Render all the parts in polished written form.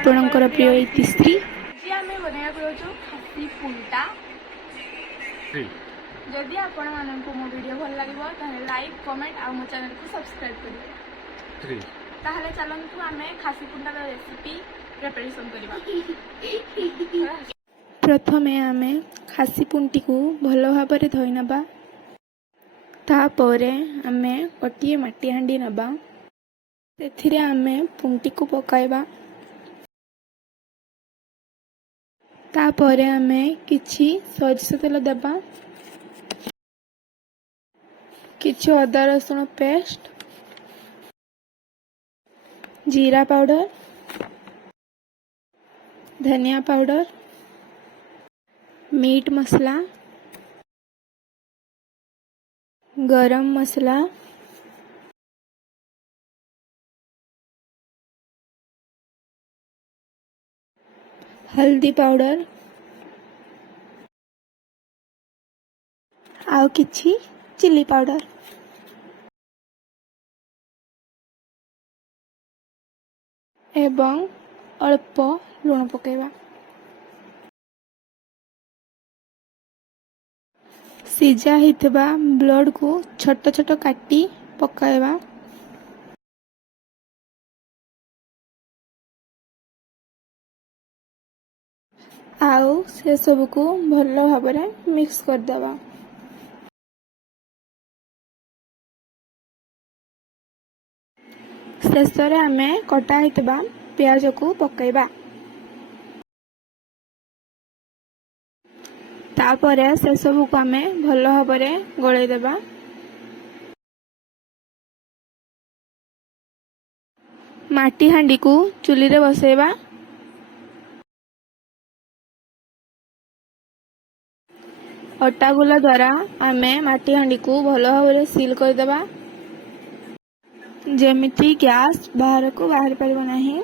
आपणकर प्रिय इतिश्री जी आम बनवा खासी पुंटा जदि आपण मानक मो वीडियो भल लगे ताहले लाइक कमेंट आ मो चैनल को सब्सक्राइब करिए ताहले चलंतु आमे खासी पुंटार रेसिपी प्रिपरेशन करबा। प्रथमे आमे खासी पुंटी को भल भाव धोई नबा तापरे आमे गोटे माटी हांडी नबा सेथिरे आमे पुंटी को पकाइबा तापरे आमे किछि सरिष तेल देबा किछि अदा रसुण पेस्ट जीरा पाउडर धनिया पाउडर मीट मसला गरम मसला हल्दी पाउडर आउ किछि चिली पाउडर एवं अल्प लुण पकेबा। सीजा हितबा ब्लड को छोट छोट काटी पकाइबा आउ से सब को भल भाव मिक्स कर देबा। शेषरे आमे कटा हितबा प्याज को पकाइबा तापरे से सब को आमे भल भाव गलई देबा। माटी हांडी को चुली रे बसेबा अटा गुला द्वारा आमे माटी हांडी को भल भाव सील कर देबा जेमिति गैस बाहर को बाहर परिबा नाही।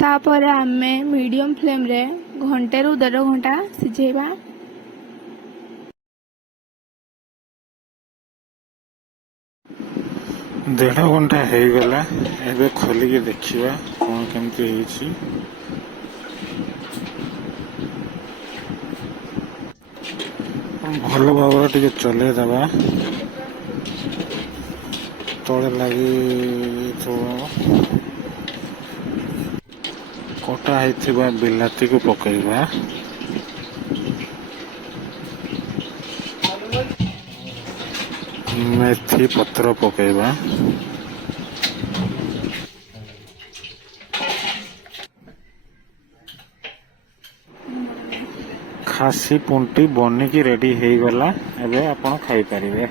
तापरे आमे मीडियम फ्लेम रे घंटे रु 1.5 घंटा सिझेबा। देढ़ घंटा हो गला एबे खोलिके देखिबा कौन केमती होईछि। भल भाव टिके चले दबा तले लगी कटा होइथिबा बिलाती को पकेइबा मेथी पत्र पकेइबा खासी पुंटी बनिकी रेडी हो गला एबे आपण खाई परिबे।